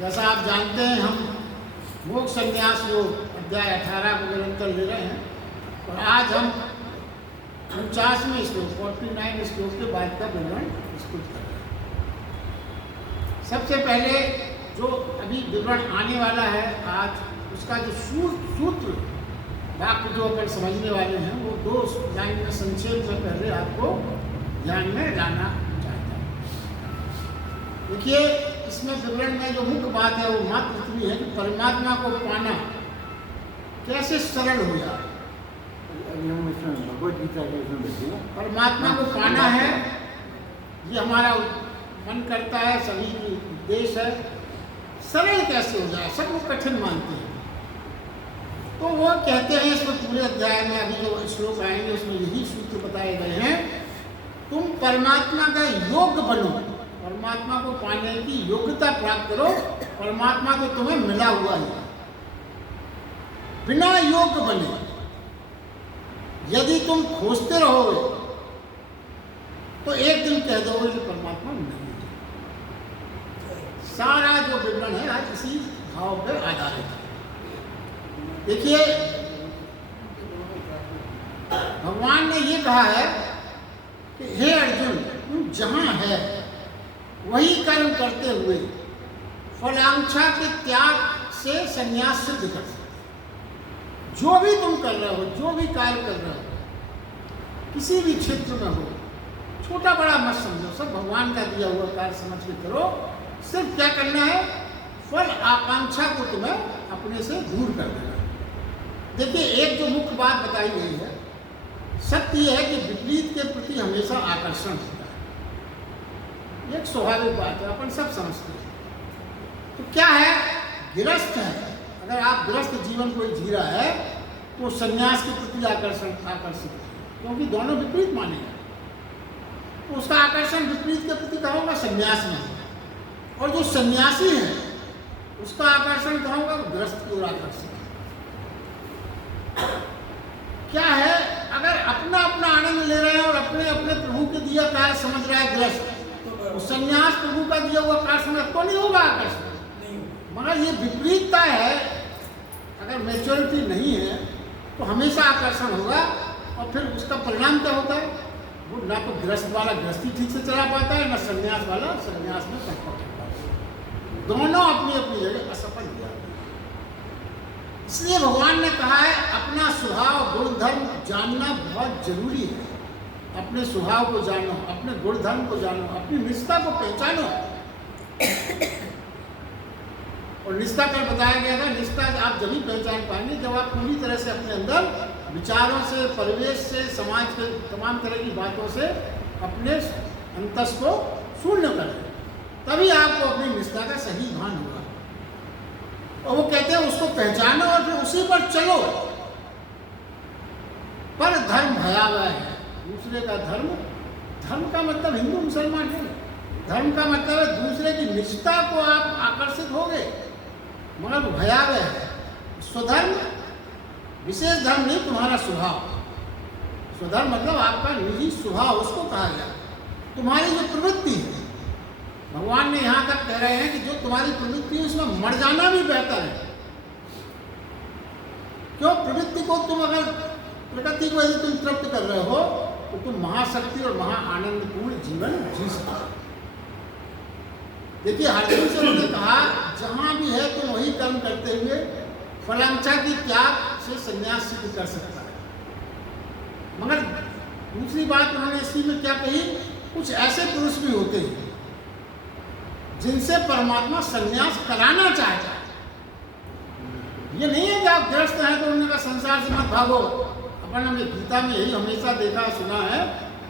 जैसा आप जानते हैं हम मोक्ष संन्यास योग अध्याय 18 को निरंतर ले रहे हैं और आज हम 49वें श्लोक 49 श्लोक के बाद का विवरण प्रस्तुत कर रहे हैं। सबसे पहले जो अभी विवरण आने वाला है आज उसका जो सूत्र वाक्य जो अपन समझने वाले हैं वो 2 लाइन में संक्षेप में पहले आपको ध्यान में लाना चाहता हूँ। देखिए इसमें विवरण में जो मुख्य बात है वो मात्र इतनी है कि परमात्मा को पाना कैसे सरल हो जाए। भगवत गीता परमात्मा को पाना है, ये हमारा मन करता है, सभी उद्देश्य है। सरल कैसे हो जाए, सब लोग कठिन मानते हैं। तो वो कहते हैं इसमें पूरे अध्याय में अभी जो श्लोक आएंगे उसमें यही सूत्र बताए गए हैं। तुम परमात्मा का योग्य बनो, परमात्मा को पाने की योग्यता प्राप्त करो। परमात्मा तो तुम्हें मिला हुआ है। बिना योग्य बने यदि तुम खोजते रहोगे तो एक दिन कह दोगे कि परमात्मा नहीं है। सारा जो विवरण है आज इसी भाव पर आधारित है। देखिए भगवान ने ये कहा है कि हे अर्जुन तुम जहां है वही कर्म करते हुए फलांक्षा के त्याग से संन्यास सिद्ध कर सकते। जो भी तुम कर रहे हो, जो भी कार्य कर रहे हो, किसी भी क्षेत्र में हो, छोटा बड़ा मत समझो, सब भगवान का दिया हुआ कार्य समझ के करो। सिर्फ क्या करना है, फल आकांक्षा को तुम्हें अपने से दूर कर देना। देखिए एक जो मुख्य बात बताई गई है, सत्य यह है कि विपरीत के प्रति हमेशा आकर्षण होता है। एक स्वाभाविक बात है, अपन सब समझते हैं। तो क्या है, गृहस्थ है, अगर आप गृहस्थ जीवन कोई जी रहा है तो संन्यास के प्रति आकर्षित है, क्योंकि दोनों विपरीत माने हैं। तो उसका आकर्षण विपरीत के प्रति कहाँ होगा, संन्यास में होगा। और जो सन्यासी है उसका आकर्षण कहाँ होगा, गृहस्थ की ओर आकर्षित है। क्या है, अगर अपना अपना आनंद ले रहे हैं और अपने अपने प्रभु के दिया कार्य समझ रहा है गृहस्थ, तो संन्यास प्रभु का दिया हुआ कार्य समझ तो नहीं होगा आकर्षण। मगर ये विपरीतता है, अगर मैच्योरिटी नहीं है तो हमेशा आकर्षण होगा। और फिर उसका परिणाम क्या होता है, वो ना तो गृहस्थ वाला गृहस्थी ठीक से चला पाता है, ना संन्यास वाला संन्यास में कर पाता है। दोनों अपनी अपनी जगह असफल हो जाते हैं। इसलिए भगवान ने कहा है अपना स्वभाव गुण धर्म जानना बहुत जरूरी है। अपने स्वभाव को जानो, अपने गुण धर्म को जानो, अपनी निष्ठा को पहचानो। और निष्ठा कर बताया गया था, निष्ठा आप जब ही पहचान पाएंगे जब आप पूरी तरह से अपने अंदर विचारों से, परिवेश से, समाज के तमाम तरह की बातों से अपने अंतस को शून्य करें, तभी आपको अपनी निष्ठा का सही भान होगा। और वो कहते हैं उसको पहचानो और फिर उसी पर चलो। पर धर्म भयावह है, दूसरे का धर्म, धर्म का मतलब हिंदू मुसलमान है, धर्म का मतलब है दूसरे की निष्ठा को आप आकर्षित होगे, मगर भयावह है। स्वधर्म विशेष धर्म नहीं, तुम्हारा स्वभाव। स्वधर्म मतलब आपका निजी स्वभाव, उसको कहा गया। तुम्हारी जो प्रवृत्ति है, भगवान ने यहाँ तक कह रहे हैं कि जो तुम्हारी प्रवृत्ति है उसमें मर जाना भी बेहतर है। क्यों, प्रवृत्ति को तुम अगर प्रकृति को यदि तुम तृप्त कर रहे हो तो तुम महाशक्ति और महाआनंदपूर्ण जीवन जी सकते। देखिए अर्जुन से उन्होंने कहा जहां भी है तुम वही कर्म करते हुए फलांक्षा की त्याग से संन्यास सिद्ध कर सकता है। मगर दूसरी बात उन्होंने इसी में क्या कही, कुछ ऐसे पुरुष भी होते हैं जिनसे परमात्मा संन्यास कराना चाहता है। ये नहीं है कि आप गृहस्थ हैं तो उन्होंने कहा संसार से मत भागो। अपन हमने गीता में यही हमेशा देखा सुना है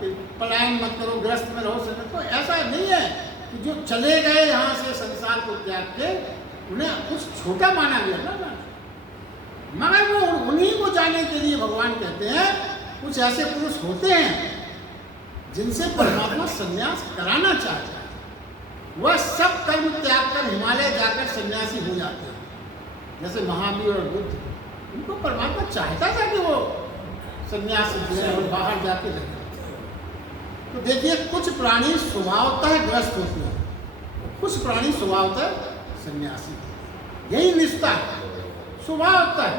कि पलायन मत करो, गृहस्थ में रहो। तो ऐसा नहीं है कि जो चले गए यहाँ से संसार को त्याग के उन्हें कुछ छोटा माना गया ना, मगर वो उन्हीं को जाने के लिए भगवान कहते हैं कुछ ऐसे पुरुष होते हैं जिनसे परमात्मा संन्यास कराना चाहता है। वह सब कर्म त्याग कर हिमालय जाकर सन्यासी हो जाते हैं। जैसे महावीर और बुद्ध, उनको परमात्मा चाहता था कि वो सन्यास और बाहर जाके रहे। तो देखिए, कुछ प्राणी स्वभावतः ग्रस्त होते हैं, कुछ प्राणी स्वभावतः सन्यासी। यही निष्ठा है, स्वभावतः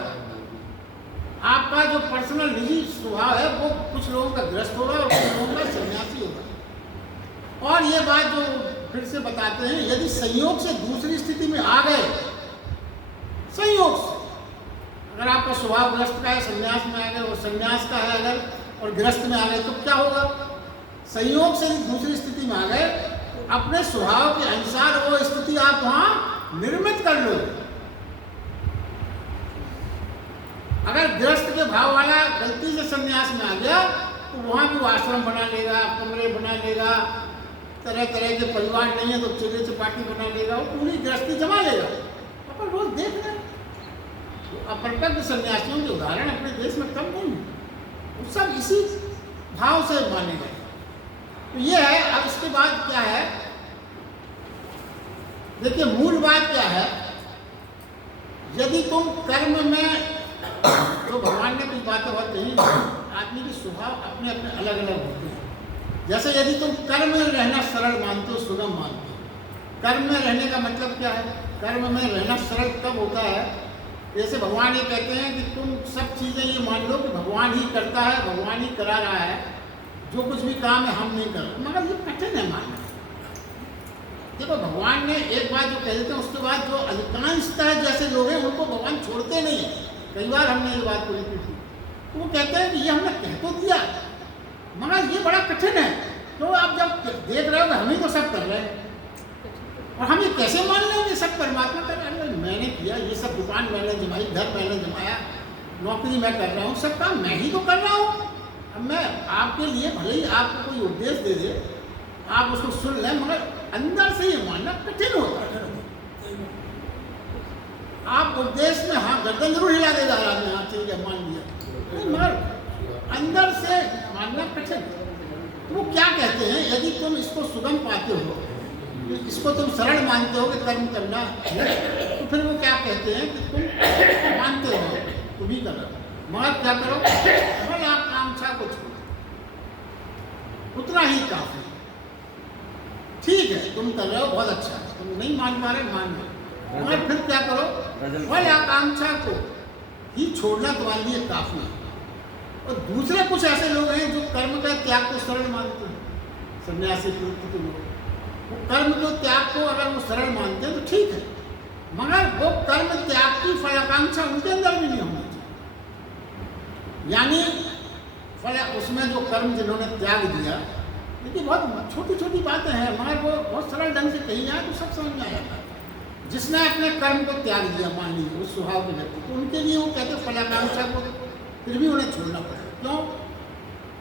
आपका जो पर्सनल निजी स्वभाव है वो कुछ लोगों का ग्रस्त होगा और कुछ लोगों का सन्यासी होगा। और ये बात जो फिर से बताते हैं, यदि संयोग से दूसरी स्थिति में आ गए, संयोग से अगर आपका स्वभाव ग्रस्त का है, सन्यास में आ गए, और सन्यास का है अगर और ग्रस्त में आ गए, तो क्या होगा? संयोग से दूसरी स्थिति में आ गए तो अपने स्वभाव के अनुसार वो स्थिति आप वहां निर्मित कर लो। अगर ग्रस्त के भाव वाला गलती से सन्यास में आ गया तो वहां भी वो आश्रम बना लेगा, कमरे बना लेगा, तरह तरह के परिवार नहीं है तो चूल्हे चपाटी बना लेगा, वो पूरी गृहस्थी जमा लेगा। अपन रोज देख रहे हैं तो अपरिपक्व सन्यासियों के उदाहरण अपने देश में कम नहीं है, वो सब इसी भाव से माने गए। तो ये है। अब इसके बाद क्या है, देखिए मूल बात क्या है, यदि तुम कर्म में, तो भगवान ने कुछ बातें बहुत कही, आदमी के स्वभाव अपने अपने अलग अलग होते हैं। जैसे यदि तुम कर्म में रहना सरल मानते हो, सुगम मानते हो, कर्म में रहने का मतलब क्या है? कर्म में रहना सरल कब होता है? जैसे भगवान ये कहते हैं कि तुम सब चीज़ें ये मान लो कि भगवान ही करता है, भगवान ही करा रहा है, जो कुछ भी काम है हम नहीं कर रहे, मगर ये कठिन है मानना। देखो, भगवान ने एक बात जो कह देते हैं, उसके बाद जो अधिकांशतः जैसे लोग हैं उनको भगवान छोड़ते नहीं है। कई बार हमने ये बात बोली थी, तो वो कहते हैं कि ये हमने कह तो दिया, मगर ये बड़ा कठिन है। तो आप जब देख रहे हो कि हम ही तो सब कर रहे हैं, और हम ये कैसे मान लेंगे सब परमात्मा कर रहे हैं? मैंने किया, ये सब दुकान मैंने जमाई, घर मैंने जमाया, नौकरी मैं कर रहा हूँ, सब काम मैं ही तो कर रहा हूँ। अब मैं आपके लिए भले ही आपको कोई उपदेश दे दे, आप उसको सुन लें, मगर अंदर से ये मानना कठिन होता है। आप उपदेश में हाँ गर्दन जरूर हिला देगा आदमी, हाँ ठीक है मान लिया, मगर अंदर से मानना कठिन। तो वो क्या कहते हैं, यदि तुम इसको सुगम पाते हो, इसको तुम सरल मानते हो कि कर्म करना, तो फिर वो क्या कहते हैं कि तुम मानते हो तुम ही करो, मगर क्या करो, फल आकांक्षा को छोड़ो, उतना ही काफी। ठीक है तुम कर रहे हो बहुत अच्छा, तुम नहीं मान पा रहे मान लो, मगर फिर क्या करो, फल आकांक्षा को ही छोड़ना तुम्हारे लिए काफी है। और दूसरे कुछ ऐसे लोग हैं जो कर्म का त्याग को सरल मानते हैं, सन्यासी प्रवृत्ति के लोग, वो कर्म के त्याग को अगर वो सरल मानते हैं तो ठीक है, मगर वो कर्म त्याग की फलाकांक्षा उनके अंदर भी नहीं होनी चाहिए। यानी फल उसमें जो कर्म जिन्होंने त्याग दिया, देखिए बहुत छोटी छोटी बातें हैं, मगर वो बहुत सरल ढंग से कही जाए तो सब समझ में आ जाता है। जिसने अपने कर्म को त्याग दिया, मान लीजिए उस स्वभाव के व्यक्ति, तो उनके लिए वो कहते फलाकांक्षा को फिर भी उन्हें छोड़ना पड़ेगा। क्यों?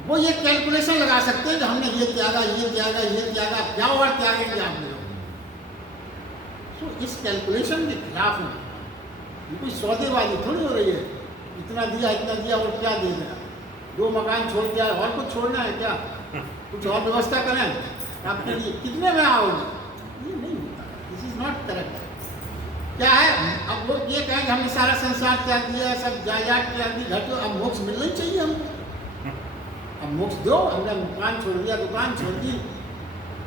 वो ये कैलकुलेशन लगा सकते हैं कि हमने ये त्यागा, ये त्यागा, ये त्यागा, क्या और त्यागेंगे आप लोग। तो इस कैलकुलेशन के खिलाफ में ये कोई सौदेबाजी थोड़ी हो रही है, इतना दिया और क्या दे देना, 2 मकान छोड़ दिया और कुछ छोड़ना है क्या, कुछ और व्यवस्था करें आपके लिए, कितने में आओगे? ये नहीं होता, दिस इज नॉट करेक्ट। क्या है, अब लोग ये कहें कि हमने सारा संसार त्याग दिया, सब जायदाद त्याग दी, घर तो अब मोक्ष मिलना ही चाहिए हमको, अब मोक्ष दो। हमने मकान छोड़ दिया, दुकान छोड़ दी,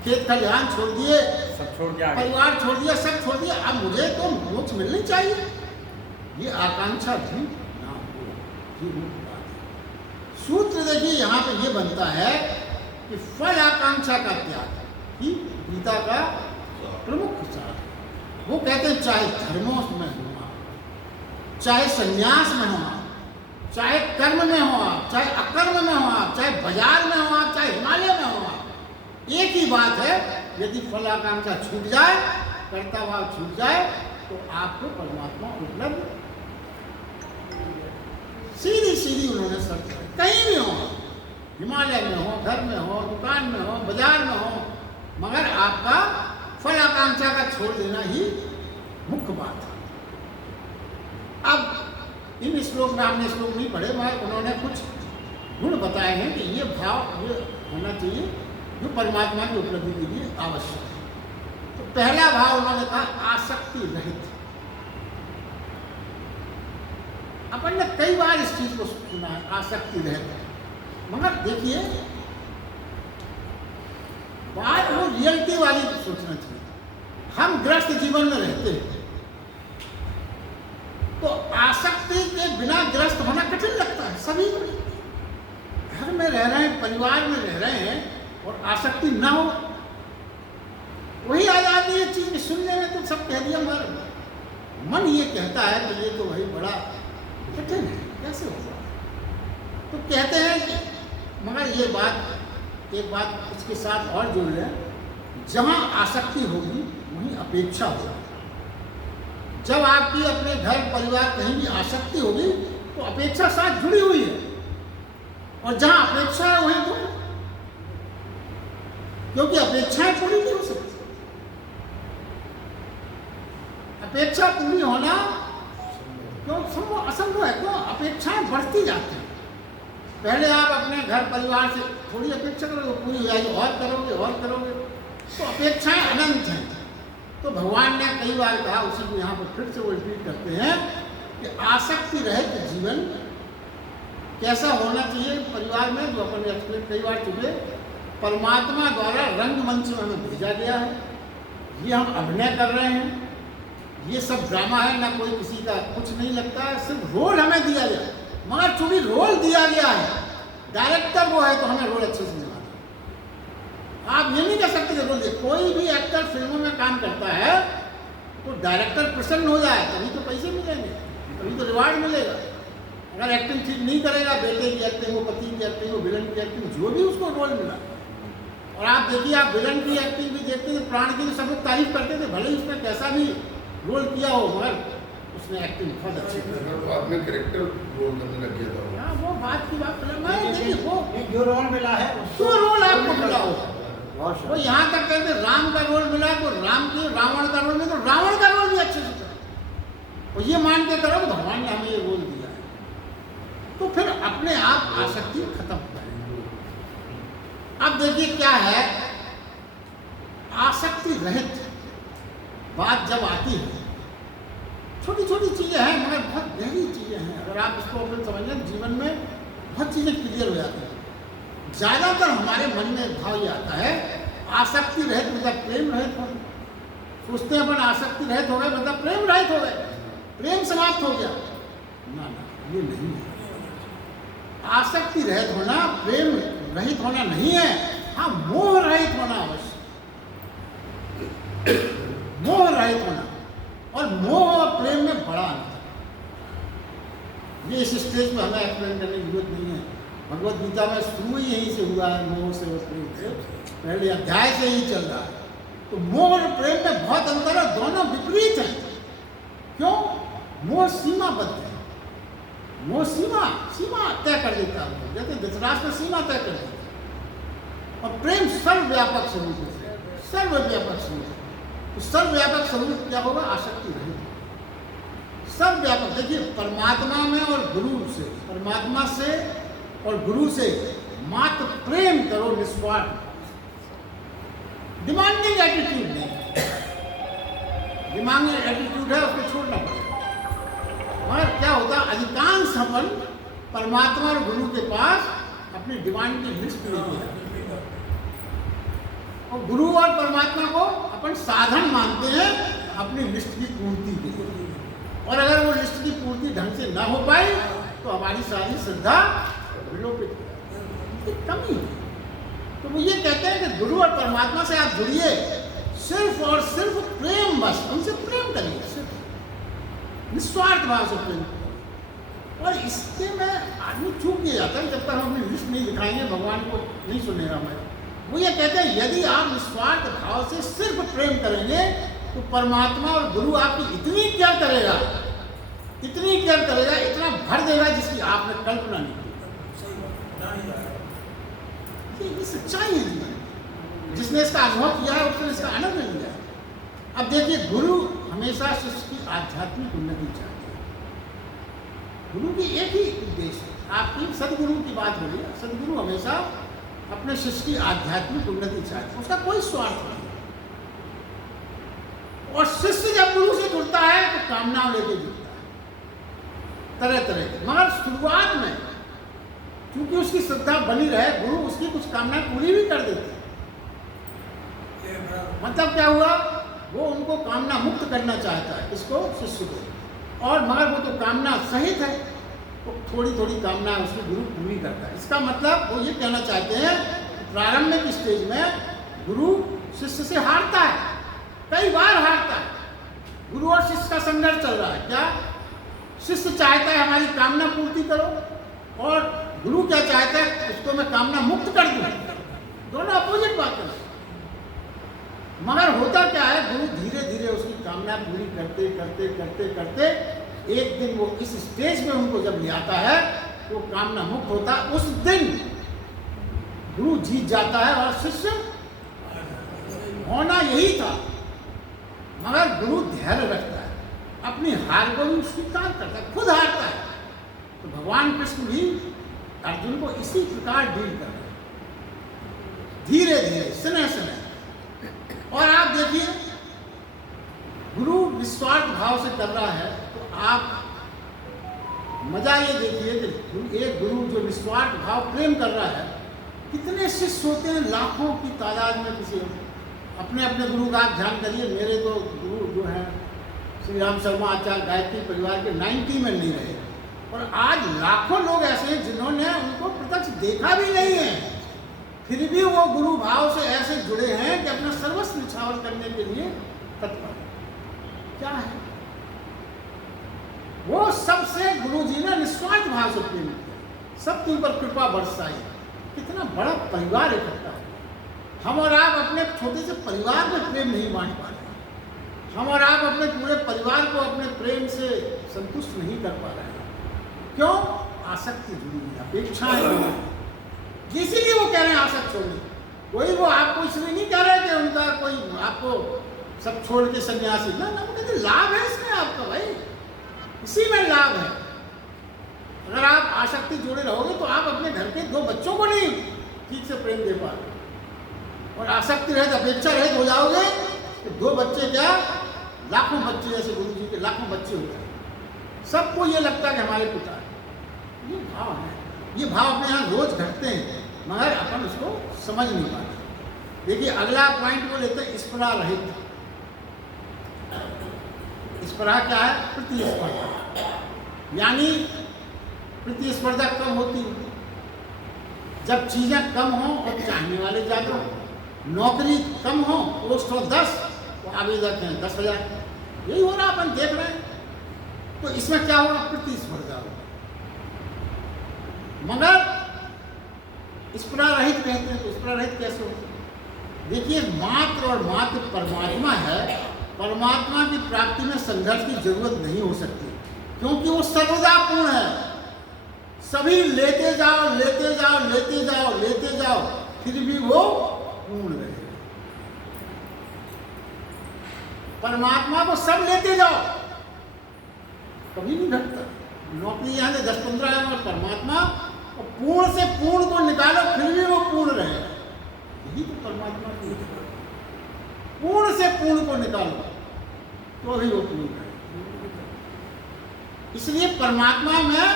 खेत खलिहान छोड़ दिए, सब छोड़ दिया, परिवार छोड़ दिया, सब छोड़ दिया, अब मुझे तो मोक्ष मिलनी चाहिए। ये आकांक्षा भी ना हो, ये मुख्य बात है। सूत्र देखिए यहाँ पे ये बनता है कि फल आकांक्षा का त्याग ही गीता का प्रमुख सार। वो कहते हैं चाहे धर्मों में हो आप, चाहे संन्यास में हो आप, चाहे कर्म में हो आप, चाहे अकर्म में हो आप, चाहे बाजार में हो आप, चाहे हिमालय में हो आप, एक ही बात है, यदि फलाकांक्षा छूट जाए, कर्ता भाव छूट जाए, तो आपको परमात्मा उपलब्ध। सीधी सीधी उन्होंने सब कहीं भी हो, हिमालय में हो, घर में हो, दुकान में हो, बाजार में हो, मगर आपका फल आकांक्षा का छोड़ देना ही मुख्य बात है। अब इन श्लोक में हमने श्लोक नहीं पढ़े मगर उन्होंने कुछ गुण बताए हैं कि ये भाव ये होना चाहिए जो परमात्मा की उपलब्धि के लिए आवश्यक है। तो पहला भाव उन्होंने कहा आसक्ति रहित। अपन ने कई बार इस चीज को सुना है आसक्ति रहित, मगर देखिए बात वो रियलिटी वाली सोचना चाहिए। हम ग्रस्त जीवन में रहते हैं तो आसक्ति के बिना ग्रस्त होना कठिन लगता है सभी को। घर में रह रहे हैं, परिवार में रह रहे हैं और आसक्ति ना हो, वही आ जाती है चीज में। सुनने में तो सब कह दिया मगर मन ये कहता है कि ये तो भाई बड़ा कठिन है, कैसे होगा। तो कहते हैं कि मगर ये बात एक बात इसके साथ और जोड़ लें, जहाँ आसक्ति होगी वहीं अपेक्षा होगी। जब आपकी अपने घर परिवार कहीं भी आसक्ति होगी तो अपेक्षा साथ जुड़ी हुई है, और जहाँ अपेक्षा है वहीं तो, क्योंकि अपेक्षाएं पूरी नहीं हो सकती। अपेक्षा पूरी होना क्यों संभव असंभव है, क्यों अपेक्षाएं बढ़ती जाती हैं। पहले आप अपने घर परिवार से थोड़ी अपेक्षा करोगे, पूरी हो जाएगी, और करोगे तो अपेक्षाएं अनंत हैं। तो भगवान ने कई बार कहा, उसी को यहाँ पर फिर से वो रिपीट करते हैं कि आसक्ति रहित जीवन कैसा होना चाहिए परिवार में, जो अपन एक्सप्लेन कई बार चुके। परमात्मा द्वारा रंगमंच में हमें भेजा गया है, ये हम अभिनय कर रहे हैं, ये सब ड्रामा है, ना कोई किसी का कुछ नहीं लगता है, सिर्फ रोल हमें दिया गया। मगर चूंकि रोल दिया गया है, डायरेक्टर वो है तो हमें रोल अच्छे से निभाना। आप ये नहीं कह सकते कि रोल दे। कोई भी एक्टर फिल्मों में काम करता है तो डायरेक्टर प्रसन्न हो जाए तभी तो पैसे मिलेंगे, तभी तो रिवार्ड मिलेगा। अगर एक्टिंग ठीक नहीं करेगा, बेटे की एक्टिंग हो, पति की एक्टिंग हो, विलन की एक्टिंग, जो भी उसको रोल मिला। और आप देखिए, आप विलन की एक्टिंग भी देखते थे, प्राण की तो सब लोग तारीफ करते थे, भले ही उसने कैसा भी रोल किया हो, मगर उसने एक्टिंग बहुत अच्छी की। तो आपने कैरेक्टर रोल करने लग गया था। हाँ, वो बात की बात मैं देखिए, वो जो रोल मिला है जो रोल आपको मिला हो, वो यहाँ तक कहते राम का रोल मिला तो राम की, रावण का रोल मिला तो रावण का रोल भी अच्छे से करो, और ये मान के करो कि भगवान ने हमें ये रोल दिया है, तो फिर अपने आप आसक्ति खत्म हो जाएगी। अब देखिए क्या है, आसक्ति रहित बात जब आती है, छोटी छोटी चीजें हैं मगर बहुत गहरी चीजें हैं। अगर आप इसको अपन समझें, जीवन में बहुत चीजें क्लियर हो जाती हैं। ज्यादातर हमारे मन में भाव ये आता है, आसक्ति रहित मतलब प्रेम रहित हो। सोचते हैं अपन आसक्ति रहित हो गए मतलब प्रेम रहित हो गए, प्रेम समाप्त हो गया। ना ना, ये नहीं है। आसक्ति रहित होना प्रेम रहित होना नहीं है। हाँ, मोह रहित होना आवश्यक, मोह रहित होना। और मोह और प्रेम में बड़ा अंतर। ये इस स्टेज में हमें एक्सप्लेन करने की जरूरत नहीं है। भगवत गीता में शुरू ही यहीं से हुआ है, मोह से और प्रेम से, पहले अध्याय से ही चल रहा है। तो मोह और प्रेम में बहुत अंतर है, दोनों विपरीत हैं। क्यों? मोह सीमाबद्ध है, मोह सीमा तय कर देता है, जैसे धृतराष्ट्र सीमा तय कर देता है। और प्रेम सर्वव्यापक स्वरूप है, सर्वव्यापक स्वरूप। तो सर्वव्यापक स्वरूप क्या होगा? आसक्ति रहित सर्वव्यापक। देखिए, परमात्मा में और गुरु से, परमात्मा से और गुरु से मात्र प्रेम करो निस्वार्थ। डिमांडिंग एटीट्यूड नहीं, डिमांडिंग एटीट्यूड है उसको छोड़ना पड़ेगा। और क्या होता है, अधिकांश अपन परमात्मा और गुरु के पास अपनी डिमांड की लिस्ट लेके जाते हैं, और गुरु और परमात्मा को अपन साधन मानते हैं अपनी लिस्ट की पूर्ति के लिए। और अगर वो लिस्ट की पूर्ति ढंग से ना हो पाए तो हमारी सारी श्रद्धा विलोपित हो जाती है, कमी है। तो वो ये कहते हैं कि गुरु और परमात्मा से आप जुड़िए, सिर्फ और सिर्फ प्रेम, बस उनसे प्रेम करिए, सिर्फ निस्वार्थ भाव से प्रेम करिए। और इसके में आदमी चूक किया जाता है, जब तक हम अपनी लिस्ट नहीं दिखाएंगे भगवान को नहीं सुनेगा मैं। वो ये कहते हैं यदि आप निस्वार्थ भाव से सिर्फ प्रेम करेंगे तो परमात्मा और गुरु आपकी इतनी केयर करेगा, इतनी केयर करेगा, इतना भर देगा जिसकी आपने कल्पना नहीं की। ये सच्चाई है जीवन। जिसने इसका अनुभव किया है उसने इसका आनंद लिया है। अब देखिए, गुरु हमेशा शिष्य की आध्यात्मिक उन्नति चाहते हैं। गुरु की एक ही उद्देश्य है, आपकी सदगुरु की बात हो रही है, सदगुरु हमेशा अपने शिष्य की आध्यात्मिक उन्नति चाहते हैं, उसका कोई स्वार्थ नहीं। और शिष्य जब गुरु से जुड़ता है तो कामनाओं लेके जुड़ता है, तरह तरह की। मगर शुरुआत में क्योंकि उसकी श्रद्धा बनी रहे, गुरु उसकी कुछ कामनाएं पूरी भी कर देते हैं। मतलब क्या हुआ, वो उनको कामना मुक्त करना चाहता है, इसको शिष्य को, और मगर वो तो कामना सहित है, तो थोड़ी थोड़ी कामना उसकी गुरु पूरी करता है। इसका मतलब वो ये कहना चाहते हैं, प्रारंभिक स्टेज में गुरु शिष्य से हारता है, कई बार हारता है। गुरु और शिष्य का संघर्ष चल रहा है। क्या शिष्य चाहता है हमारी कामना पूर्ति करो, और गुरु क्या चाहता है, उसको मैं कामना मुक्त कर दूं। दोनों अपोजिट बातें हैं। मगर होता क्या है, गुरु धीरे धीरे उसकी कामना पूरी करते करते करते करते एक दिन वो इस स्टेज में उनको जब ले आता है, वो कामना मुक्त होता है। उस दिन गुरु जीत जाता है और शिष्य होना यही था। मगर गुरु धैर्य रखता है, अपनी हार को भी स्वीकार करता है, खुद हारता है। तो भगवान कृष्ण भी अर्जुन को इसी प्रकार डील कर रहे हैं, धीरे धीरे, स्नेह स्नेह। और आप देखिए, गुरु निस्वार्थ भाव से कर रहा है, तो आप मजा ये देखिए कि एक गुरु जो निस्वार्थ भाव प्रेम कर रहा है, कितने शिष्य होते हैं, लाखों की तादाद में। किसी अपने अपने गुरु का आप ध्यान करिए। मेरे तो गुरु जो हैं श्री राम शर्मा आचार्य गायत्री परिवार के 90 में नहीं रहे, और आज लाखों लोग ऐसे हैं जिन्होंने उनको प्रत्यक्ष देखा भी नहीं है, फिर भी वो गुरु भाव से ऐसे जुड़े हैं कि अपना सर्वस्व निछावर करने के लिए तत्पर है। क्या है वो, सबसे गुरु जी ने निस्वार्थ भाव से प्रेम किया, सबके ऊपर कृपा बरसाई, कितना बड़ा परिवार इकट्ठा हो। हम और आप अपने छोटे से परिवार में प्रेम नहीं बांट पा रहे, हम और आप अपने पूरे परिवार को अपने प्रेम से संतुष्ट नहीं कर पा रहे हैं। क्यों? आसक्ति जुड़ी है, अपेक्षाएं जुड़ी हैं। इसीलिए वो कह रहे हैं आसक्त छोड़ने। कोई वो आपको इसलिए नहीं कह रहे कि उनका कोई आपको सब छोड़ के सन्यासी, ना ना, वो कहते लाभ है इसमें आपका, भाई इसी में लाभ है। अगर आप आसक्ति जोड़े रहोगे तो आप अपने घर के 2 बच्चों को नहीं ठीक से प्रेम दे पाओगे, और आसक्ति रहित, अपेक्षा रहित हो जाओगे तो 2 बच्चे क्या, लाखों बच्चे, जैसे गुरु जी के लाखों बच्चे होते हैं, सबको ये लगता है कि हमारे पिता है। ये भाव है, ये भाव अपने यहाँ रोज घटते हैं, मगर अपन उसको समझ नहीं पाते। देखिए अगला पॉइंट वो लेते हैं, स्पर्धा रहित। स्पर्धा क्या है? प्रतिस्पर्धा। यानी प्रतिस्पर्धा कब होती है? जब चीजें कम हो और चाहने वाले ज्यादा हो। नौकरी कम हो, पोस्ट हो 10, तो आवेदक हैं 10,000। यही हो रहा, अपन देख रहे हैं। तो इसमें क्या होगा? प्रतिस्पर्धा होगा। मगर स्पर्धा रहित कहते हैं, तो स्पर्धा रहित कैसे होगा? देखिए, मात्र और मात्र परमात्मा है। परमात्मा की प्राप्ति में संघर्ष की जरूरत नहीं हो सकती, क्योंकि वो सर्वदा पूर्ण है। सभी लेते जाओ लेते जाओ लेते जाओ लेते जाओ, फिर भी वो पूर्ण रहेगा। परमात्मा को सब लेते जाओ, कभी नहीं घटता। नौकरी यहाँ से 10-15 है, और परमात्मा पूर्ण से पूर्ण को निकालो, फिर भी वो पूर्ण रहेगा। यही तो परमात्मा की पूर्ण से पूर्ण को निकालो तो भी वो पूर्ण रहेगा। इसलिए परमात्मा में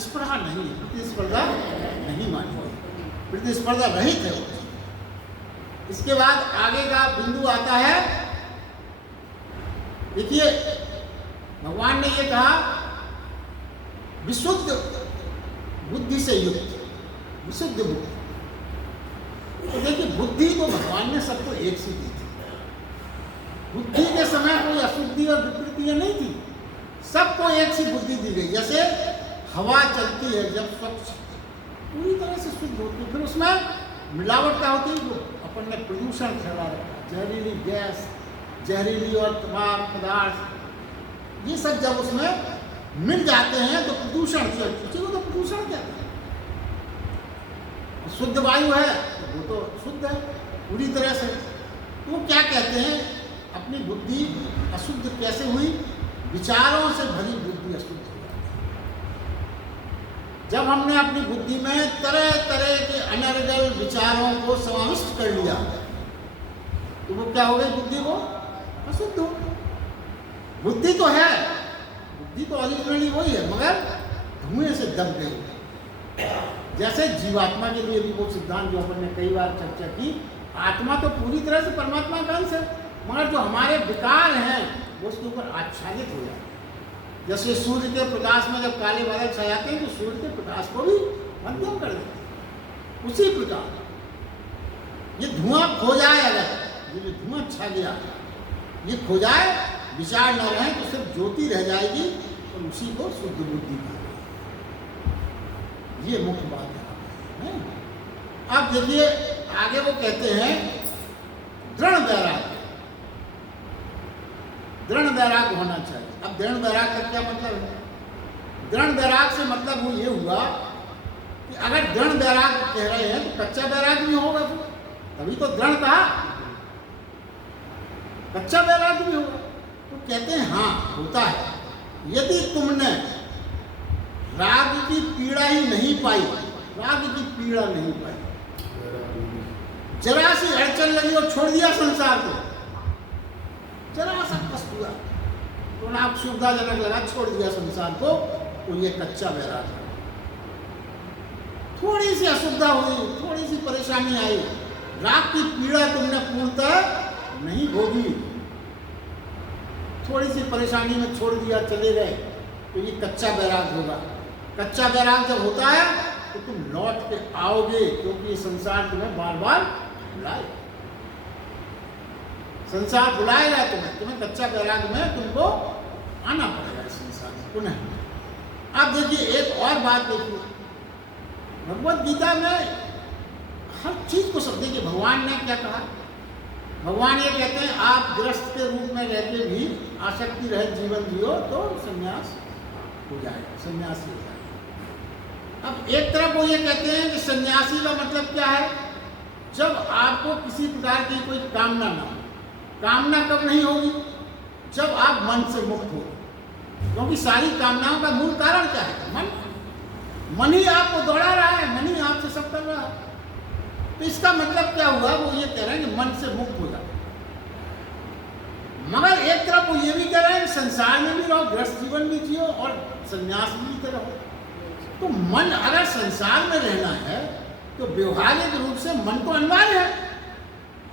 स्पर्धा नहीं है, प्रतिस्पर्धा नहीं मानी गई, प्रतिस्पर्धा रहित है वो। इसके बाद आगे का बिंदु आता है। देखिए, भगवान ने ये कहा, विशुद्ध बुद्धि से युक्त, विशुद्ध बुद्धि। तो देखिए, बुद्धि को भगवान ने सबको एक सी दी थी। बुद्धि के समय कोई अशुद्धि और विकृतियां नहीं थी, सबको एक सी बुद्धि दी गई। जैसे हवा चलती है, जब स्वच्छ पूरी तरह से शुद्ध होती है, फिर उसमें मिलावट क्या होती है? जो अपन ने प्रदूषण फैला रखा, जहरीली गैस, जहरीली और तमाम पदार्थ, ये सब जब उसमें मिल जाते हैं तो प्रदूषण, तो प्रदूषण कहते हैं। शुद्ध वायु है तो वो तो शुद्ध है पूरी तरह से। तो वो क्या कहते हैं अपनी बुद्धि अशुद्ध कैसे हुई? विचारों से भरी बुद्धि अशुद्ध हो जाती है। जब हमने अपनी बुद्धि में तरह तरह के अनर्गल विचारों को समाविष्ट कर लिया तो वो क्या हो गई? बुद्धि वो अशुद्ध हो गई। बुद्धि तो है, बुद्धि तो ओरिजिनली वही है, मगर धुएं से दब गई। जैसे जीवात्मा के लिए भी वो सिद्धांत जो अपन ने कई बार चर्चा की, आत्मा तो पूरी तरह से परमात्मा का अंश है, मगर जो हमारे विकार हैं वो उसके ऊपर आच्छादित हो जाते हैं। जैसे सूर्य के प्रकाश में जब काले बादल छा जाते हैं तो सूर्य के प्रकाश को भी मध्यम कर देते हैं। उसी प्रकार ये धुआं खो जाए, अगर ये जो धुआं छा गया ये खो जाए, विचार न रहे तो सिर्फ ज्योति रह जाएगी और उसी को शुद्ध बुद्धि कहा। ये मुख्य बात है। अब देखिए आगे वो कहते हैं दृढ़ वैराग्य, दृढ़ वैराग्य होना चाहिए। अब दृढ़ वैराग्य का क्या मतलब है? दृढ़ वैराग्य से मतलब वो ये हुआ कि अगर दृढ़ वैराग्य कह रहे हैं तो कच्चा वैराग्य भी होगा, तभी तो दृढ़ कहा, कच्चा वैराग्य भी होगा। तो कहते हैं हाँ होता है। यदि तुमने राग की पीड़ा ही नहीं पाई, राग की पीड़ा नहीं पाई, जरा सी अड़चन लगी और छोड़ दिया संसार को, जरा सा कष्ट हुआ तो आप सुविधाजनक लगा, छोड़ दिया संसार को, तो ये कच्चा वैराग्य है। थोड़ी सी असुविधा हुई, थोड़ी सी परेशानी आई, राग की पीड़ा तुमने पूर्णतः नहीं भोगी, थोड़ी सी परेशानी में छोड़ दिया, चले गए, तो ये कच्चा वैराग्य होगा। कच्चा वैराग्य जब होता है तो तुम लौट के आओगे, क्योंकि ये संसार तुम्हें बार बार बुलाए, संसार बुलाएगा तुम्हें कच्चा वैराग्य में तुमको आना पड़ेगा इस संसार में पुनः। अब देखिए एक और बात देखिए, भगवत गीता में हर चीज को सब देखिए, भगवान ने क्या कहा? भगवान ये कहते हैं आप गृहस्थ के रूप में रहते भी आसक्ति रहित जीवन जियो तो संन्यास हो जाएगा, सन्यासी हो जाएगा। अब एक तरफ वो ये कहते हैं कि सन्यासी का मतलब क्या है? जब आपको किसी प्रकार की कोई कामना ना हो। कामना कब नहीं होगी? जब आप मन से मुक्त हो, क्योंकि सारी कामनाओं का मूल कारण क्या है? मन ही आपको दौड़ा रहा है, मन ही आपसे सब कर रहा है। तो इसका मतलब क्या हुआ? वो ये कह रहे हैं कि मन से मुक्त हो जाओ। मगर एक तरफ वो ये भी कह रहे हैं कि संसार में भी रहो, गृहस्थ जीवन भी जियो और संन्यास भी रहो। तो मन अगर संसार में रहना है तो व्यवहारिक रूप से मन तो अनिवार्य है।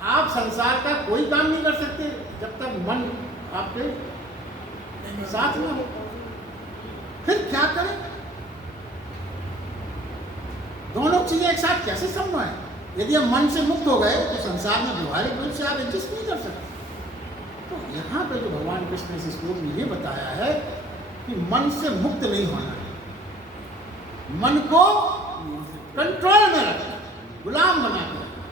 आप संसार का कोई काम नहीं कर सकते जब तक मन आपके साथ में हो। फिर क्या करें? दोनों चीजें एक साथ कैसे संभव है? यदि हम मन से मुक्त हो गए तो संसार में व्यवहारिक रूप से आप एडजस्ट नहीं कर सकते। तो यहाँ पे जो भगवान कृष्ण ने इस श्लोक में ये बताया है कि मन से मुक्त नहीं होना है, मन को कंट्रोल में रखना, गुलाम बना के रखना।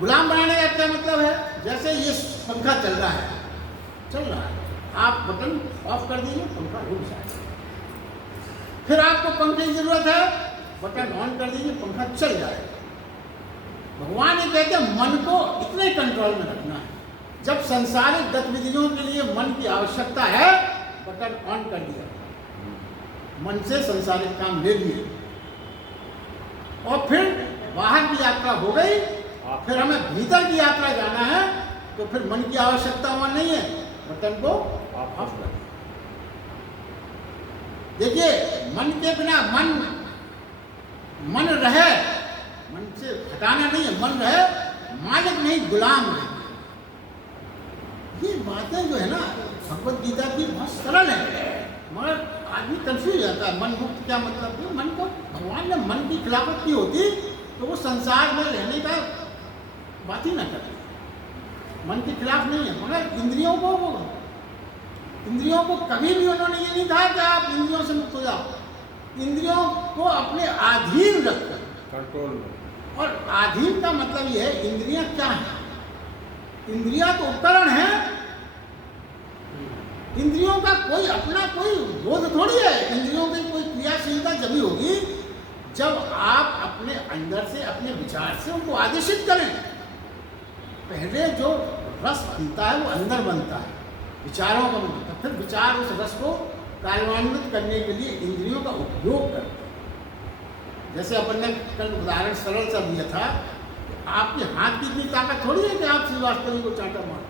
गुलाम बनाने का क्या मतलब है? जैसे ये पंखा चल रहा है, आप बटन ऑफ कर दीजिए, पंखा रुक जाएगा। फिर आपको पंखे की जरूरत है, बटन ऑन कर दीजिए, पंखा चल जाएगा। भगवान ये कहते हैं मन को इतने कंट्रोल में रखना है। जब संसारिक गतिविधियों के लिए मन की आवश्यकता है, बटन ऑन कर दिया, मन से संसारिक काम ले लिए, और फिर बाहर की यात्रा हो गई, फिर हमें भीतर की यात्रा जाना है, तो फिर मन की आवश्यकता वहां नहीं है, बटन को ऑफ कर दिया। देखिए मन के बिना मन रहे, मन से हटाना नहीं है, मन रहे, मालिक नहीं गुलाम रहे। ये बातें जो है ना भगवत गीता की बहुत सरल है, मगर आदमी कंफ्यूज जाता है। मन मुक्त क्या मतलब है? मन को भगवान ने मन की खिलाफत की होती तो वो संसार में रहने का बात ही ना करते। मन के खिलाफ नहीं है, मगर इंद्रियों को कभी भी उन्होंने ये नहीं कहा कि आप इंद्रियों से मुक्त हो जाओ। इंद्रियों को अपने अधीन रखकर, कंट्रोल में। और अधीन का मतलब ये है, इंद्रियां क्या है? इंद्रियां तो उपकरण है। इंद्रियों का कोई अपना कोई बोध थोड़ी है। इंद्रियों की कोई क्रियाशीलता जब ही होगी जब आप अपने अंदर से, अपने विचार से उनको आदेशित करें। पहले जो रस पीता है वो अंदर बनता है, विचारों का बनता है, फिर विचार उस रस को कार्यान्वित करने के लिए इंद्रियों का उपयोग करते हैं। जैसे अपन ने कल उदाहरण सरल सा दिया था कि आपके हाथ की इतनी ताकत थोड़ी है कि आप श्रीवास्तव को चांटा मारो।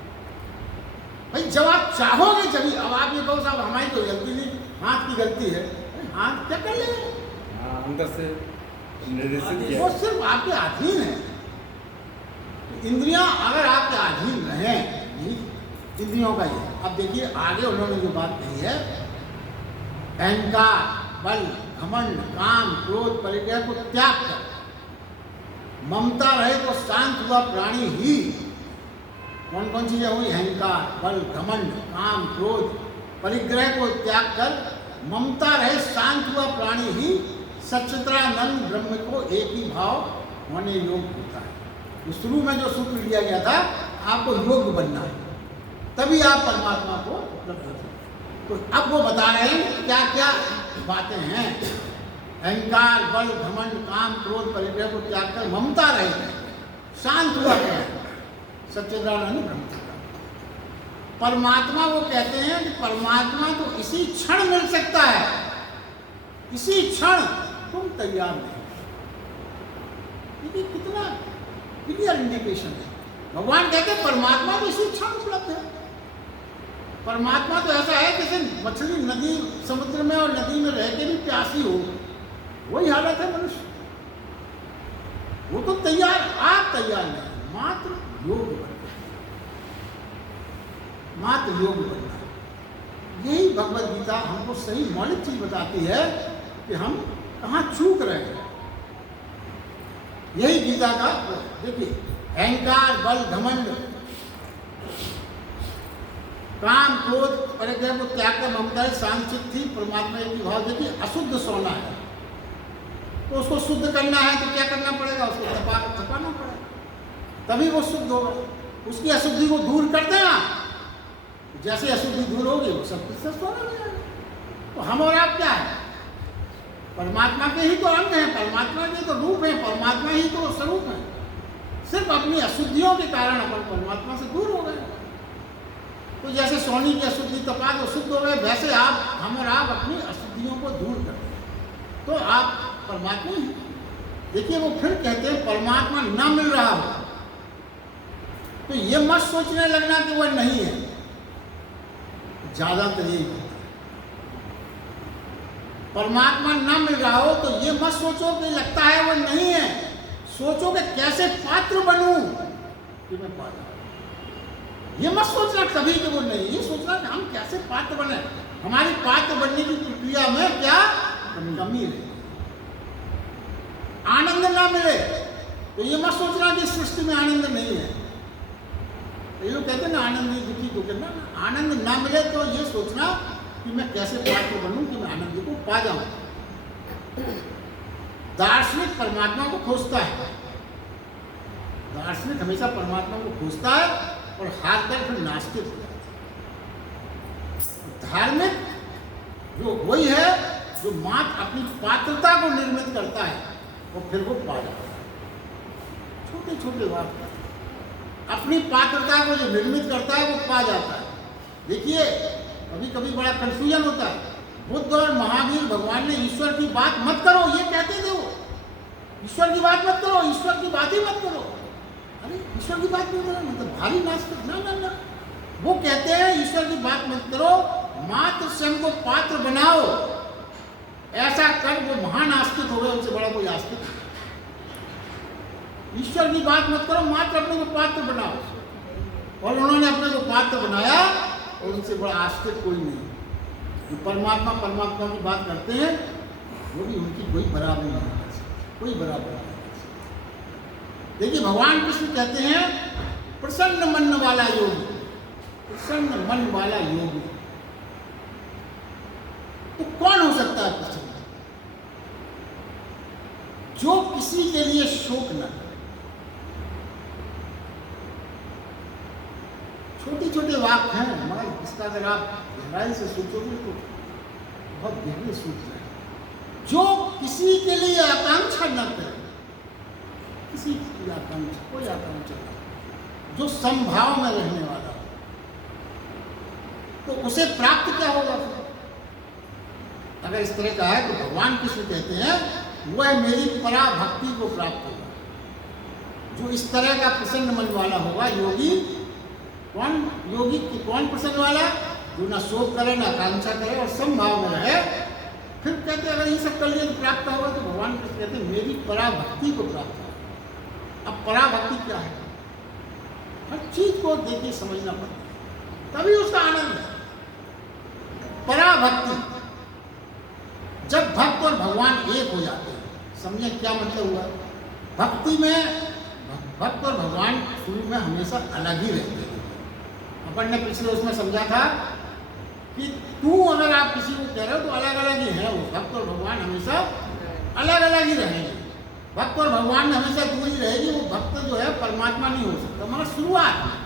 भाई जब आप चाहोगे तभी, अब आप ये कहो साहब हमारी तो गलती नहीं, हाथ की गलती है, हाथ क्या कर लेगा? अंदर से निर्देशित किया वो सिर्फ आपके अधीन है। इंद्रियां अगर आपके अधीन रहें, इंद्रियों का ही है। अब देखिए आगे उन्होंने जो बात कही है, अहंकार, बल, घमंड, काम, क्रोध, परिग्रह को त्याग कर ममता रहे तो शांत हुआ प्राणी ही। कौन कौन चीजें हुई? अहंकार, बल, घमंड, काम, क्रोध, परिग्रह को त्याग कर ममता रहे शांत हुआ प्राणी ही सच्चिदानंद ब्रह्म को एक ही भाव होने योग्य होता है। शुरू में जो सूत्र दिया गया था, आपको योग्य बनना है, तभी आप परमात्मा को उपलब्ध हो सकते। तो अब वो बता रहे हैं क्या क्या बातें हैं। अहंकार, बल, घमंड, काम, क्रोध, परिग्रह को त्याग कर ममता रहे, शांत हुआ क्या? सच्चिदानंद ब्रह्म। परमात्मा वो कहते हैं कि परमात्मा तो इसी क्षण मिल सकता है, इसी क्षण तुम तैयार नहीं। ये कितना क्लियर इंडिकेशन है। भगवान कहते हैं परमात्मा तो इसी क्षण उपलब्ध है। परमात्मा तो ऐसा है जैसे मछली नदी समुद्र में और नदी में रह के भी प्यासी हो, वही हालत है मनुष्य। वो तो तैयार, आप तैयार नहीं, मात्र योग बनना, मात्र योग बनना। यही भगवद गीता हमको सही मौलिक चीज बताती है कि हम कहाँ चूक रहे हैं। यही गीता का देखिए, अहंकार, बल, घमंड, काम, क्रोध, परिग्रह को त्याग कर ममता शांत चित्त थी परमात्मा की भाव। देखिए अशुद्ध सोना है तो उसको शुद्ध करना है तो क्या करना पड़ेगा? उसको तपाना पड़ेगा, तभी वो शुद्ध होगा। उसकी अशुद्धि को दूर कर देना, जैसे अशुद्धि दूर होगी वो सब कुछ सोना हो जाएगा। तो हम और आप क्या है? परमात्मा के ही तो अंग हैं, परमात्मा के तो रूप हैं, परमात्मा ही तो स्वरूप है। सिर्फ अपनी अशुद्धियों के कारण अपन परमात्मा से दूर हो गए। तो जैसे सोने की अशुद्धि तपा तो शुद्ध हो गए, वैसे आप, हम और आप अपनी अशुद्धियों को दूर कर दें तो आप परमात्मा ही। देखिए वो फिर कहते हैं परमात्मा ना मिल रहा हो तो ये मत सोचने लगना कि वह नहीं है। ज्यादातर यही होता है, परमात्मा ना मिल रहा हो तो ये मत सोचो कि लगता है वो नहीं है, सोचो कि कैसे पात्र बनूं कि मैं पा जाऊं। ये मत सोचना कभी कि वो नहीं, ये सोचना कि हम कैसे पात्र बने। हमारी पात्र बनने की प्रक्रिया में क्या कमी है। आनंद ना मिले तो ये मत सोचना कि सृष्टि में आनंद नहीं है। ये लोग कहते हैं ना आनंद दुखी दुख ना, आनंद ना मिले तो ये सोचना कि मैं कैसे पात्र बनूं कि मैं आनंद को पा जाऊं। दार्शनिक परमात्मा को खोजता है, दार्शनिक हमेशा परमात्मा को खोजता है और हार कर फिर नास्तिक हो जाता है। धार्मिक जो वही है जो मात्र अपनी पात्रता को निर्मित करता है और फिर वो पा जाता है। छोटे छोटे बात अपनी पात्रता को जो निर्मित करता है वो पा जाता है। देखिए कभी कभी बड़ा कंफ्यूजन होता है। बुद्ध और महावीर भगवान ने ईश्वर की बात मत करो ये कहते थे, वो ईश्वर की बात मत करो, ईश्वर की बात ही मत करो। अरे ईश्वर की बात नहीं करो मतलब भारी नास्तिक ना ना ना। वो कहते हैं ईश्वर की बात मत करो, मात्र स्वयं को पात्र बनाओ। ऐसा कर वो महान आस्तिक हो गए, उनसे बड़ा कोई आस्तिक नहीं। ईश्वर की बात मत करो, मात्र अपने को पात्र बनाओ। और उन्होंने अपने को पात्र बनाया और उनसे बड़ा आस्तिक कोई नहीं। जो परमात्मा परमात्मा की बात करते हैं वो भी उनकी कोई बराबरी नहीं कर सकती, कोई बराबरी नहीं कर सकती। देखिए भगवान कृष्ण कहते हैं प्रसन्न मन वाला योगी, प्रसन्न मन वाला योगी। तो कौन हो सकता है प्रसन्न? जो किसी के लिए शोक न करे। छोटे छोटे वाक्य हैं मगर इसका अगर आप गहराई से सोचोगे तो बहुत गहरे सूत्र है। जो किसी के लिए आकांक्षा न करे, किसी की आकांक्षा, कोई आकांक्षा न, जो समभाव में रहने वाला हो, तो उसे प्राप्त क्या होगा फिर? अगर इस तरह का है तो भगवान कृष्ण कहते हैं वह मेरी पराभक्ति को प्राप्त होगा। जो इस तरह का प्रसन्न मन वाला होगा, योगी कौन प्रसन्न वाला? जो ना शोक करे, ना आकांक्षा करे और समभाव में रहे। फिर कहते अगर ये सब कर लिया तो प्राप्त होगा, तो भगवान कृष्ण कहते हैं मेरी पराभक्ति को प्राप्त होगा। अब पराभक्ति क्या है? हर चीज को देखिए समझना पड़ता है, तभी उसका आनंद है। पराभक्ति, जब भक्त और भगवान एक हो जाते हैं, समझे क्या मतलब हुआ? भक्ति में भक्त और भगवान शुरू में हमेशा अलग ही रहते हैं। अपन ने पिछले उसमें समझा था कि तू अगर आप किसी को कह रहे हो तो अलग अलग ही है, वो भक्त और भगवान हमेशा अलग अलग ही रहेंगे। भक्त और भगवान में हमेशा दूरी रहेगी। वो भक्त जो है परमात्मा नहीं हो सकता, मगर शुरुआत में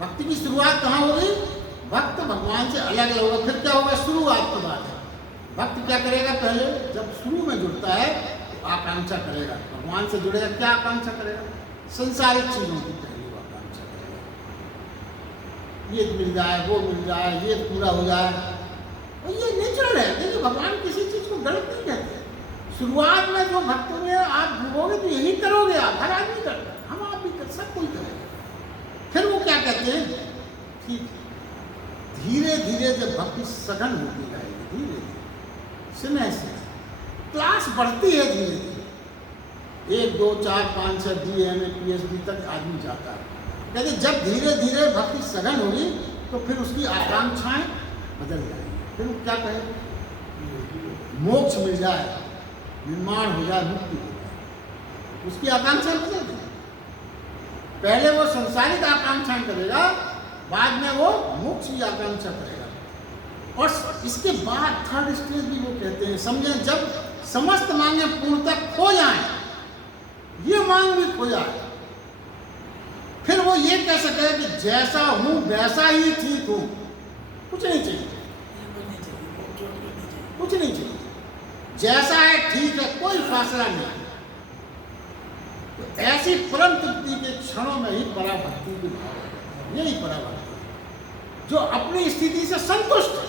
भक्ति की शुरुआत कहाँ होगी? भक्त भगवान से अलग अलग होगा। फिर क्या होगा? शुरुआत की बात है। भक्त क्या करेगा? पहले जब शुरू में जुड़ता है तो आकांक्षा करेगा, भगवान से जुड़ेगा। क्या आकांक्षा करेगा? संसारिक चीजों की पहली वो आकांक्षा करेगा, ये मिल जाए, वो मिल जाए, ये पूरा हो जाए। और ये नेचुरल है। देखिए भगवान किसी चीज को गलत नहीं कहते। शुरुआत में जो भक्तों में आप डूबोगे तो यही करोगे आप, हर आदमी करता है, हम आप भी कर, सब कोई करेगा। फिर वो क्या कहते हैं कि धीरे धीरे जब भक्ति सघन होती जाएगी, धीरे धीरे स्नेह से क्लास बढ़ती है, धीरे धीरे 1 2 4 5 6 BA PhD तक आदमी जाता है। कहते जब धीरे धीरे भक्ति सघन होगी तो फिर उसकी आकांक्षाएं बदल जाएंगी। फिर वो क्या कहे? मोक्ष मिल जाए, निर्माण हो जाए, मुक्ति हो जाए, उसकी आकांक्षा बदल जाए। पहले वो संसारिक आकांक्षाएं करेगा, बाद में वो मोक्ष की आकांक्षा करेगा। और इसके बाद थर्ड स्टेज भी वो कहते हैं, समझे, जब समस्त मांगे पूर्णतः खो जाए, ये मांग भी खो जाए, फिर वो ये कह सके कि जैसा हूं वैसा ही ठीक हूं, कुछ नहीं चाहिए, कुछ नहीं चाहिए, जैसा है ठीक है, कोई फासला नहीं। तो ऐसी परम तृप्ति के क्षणों में ही पराभक्ति की भाव है। यही पराभक्ति, जो अपनी स्थिति से संतुष्ट है।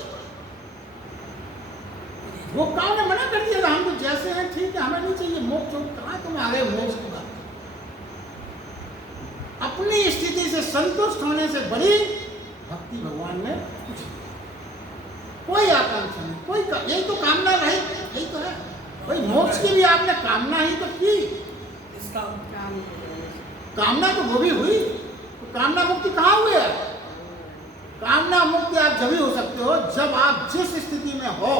वो काम ने मना कर दिया, हम तो जैसे हैं ठीक है, हमें नहीं चाहिए मोक्ष। कहाँ तुम आ गए मोक्ष की बात? अपनी स्थिति से संतुष्ट होने से बड़ी भक्ति भगवान में कुछ नहीं, कोई आकांक्षा नहीं, कोई यही तो कामना रही, यही तो है भाई। मोक्ष की भी आपने कामना ही तो की, कामना तो वो भी हुई, तो कामना मुक्ति कहाँ हुई है? कामना मुक्ति आप जब ही हो सकते हो जब आप जिस स्थिति में हो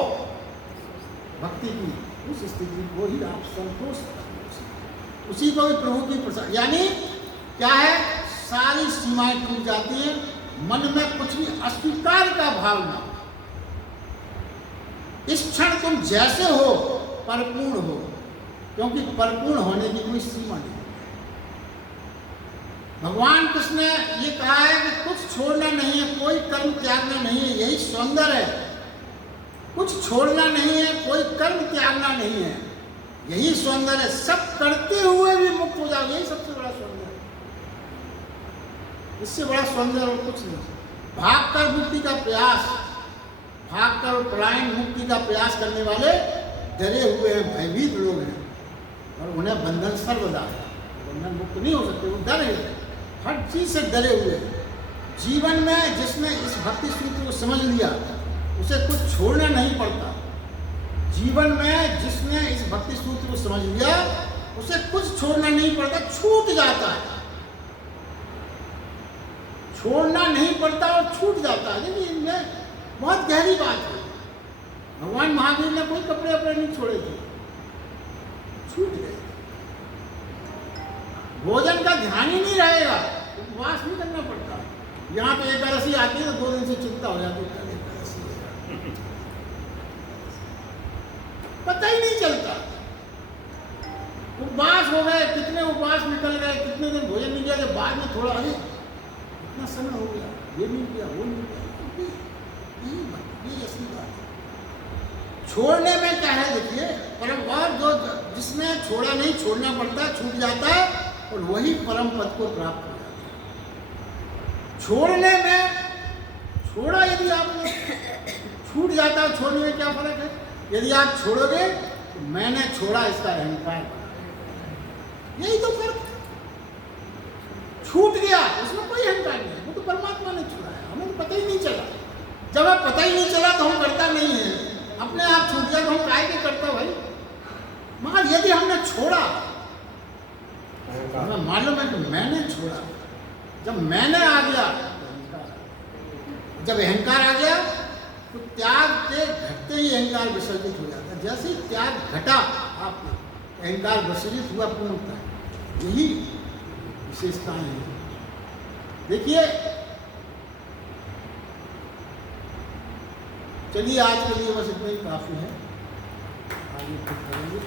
भक्ति की, उस स्थिति को ही आप संतोष करें, उसी को भी प्रभु की प्रसाद। यानी क्या है? सारी सीमाएं टूट जाती हैं, मन में कुछ भी अस्वीकार का भाव ना हो। इस क्षण तुम जैसे हो परिपूर्ण हो, क्योंकि परिपूर्ण होने की कोई सीमा नहीं। भगवान कृष्ण ने ये कहा है कि कुछ छोड़ना नहीं है, कोई कर्म त्यागना नहीं है, यही सौंदर्य है। कुछ छोड़ना नहीं है, कोई कर्म त्यागना नहीं है, यही सौंदर्य है। सब करते हुए भी मुक्त हो जाओ, यही सबसे बड़ा सौंदर्य है। इससे बड़ा सौंदर्य और कुछ नहीं। भागकर मुक्ति का प्रयास, भागकर और पलायन मुक्ति का प्रयास करने वाले डरे हुए हैं, भयभीत लोग हैं, और उन्हें बंधन सर्वदा है, बंधन मुक्त नहीं हो सकते, वो डर है, हर चीज से डरे हुए हैं। जीवन में जिसने इस भक्ति सूत्र को समझ लिया उसे कुछ छोड़ना नहीं पड़ता। जीवन में जिसने इस भक्ति सूत्र को समझ लिया उसे कुछ छोड़ना नहीं पड़ता, छूट जाता है, छोड़ना नहीं पड़ता और छूट जाता है। देखिए इनमें बहुत गहरी बात है। भगवान महावीर ने कोई कपड़े अपने नहीं छोड़े थे, छूट गए। भोजन का ध्यान ही नहीं रहेगा, उपवास नहीं करना पड़ता। यहाँ तो एकादशी आती है तो 2 दिन से चिंता हो जाती है, पता ही नहीं चलता। उपवास हो गए, कितने उपवास निकल गए, कितने दिन भोजन नहीं किया, जब बाद में थोड़ा अरे इतना समय हो गया, ये नहीं किया, वो नहीं किया, ये असली बात है। छोड़ने में क्या है? देखिए परम, और जो जिसने छोड़ा नहीं, छोड़ना पड़ता है, छूट जाता है, और वही परम पद को प्राप्त हो जाता है। छोड़ने में, छोड़ा यदि आपने, छूट जाता है, छोड़ने में क्या फर्क है? यदि आप छोड़ोगे तो मैंने छोड़ा इसका अहंकार, यही तो फर्क है। छूट गया उसमें कोई अहंकार नहीं है, वो तो परमात्मा ने छुड़ाया, हमें तो पता ही नहीं चला। जब हमें पता ही नहीं चला तो हम करता नहीं है, अपने आप छूट गया तो हम काहे के करता भाई। मगर यदि हमने छोड़ा, हमें मालूम है कि मैंने छोड़ा, जब मैंने आ गया तो अहंकार, जब अहंकार आ गया तो त्याग के घटते ही अहंकार विसर्जित हो जाता है। जैसे ही त्याग घटा आपने, अहंकार विसर्जित हुआ पूर्णतः। यही विशेषताएं हैं। देखिए, चलिए आज के लिए बस इतना ही काफी है, आगे फिर करेंगे।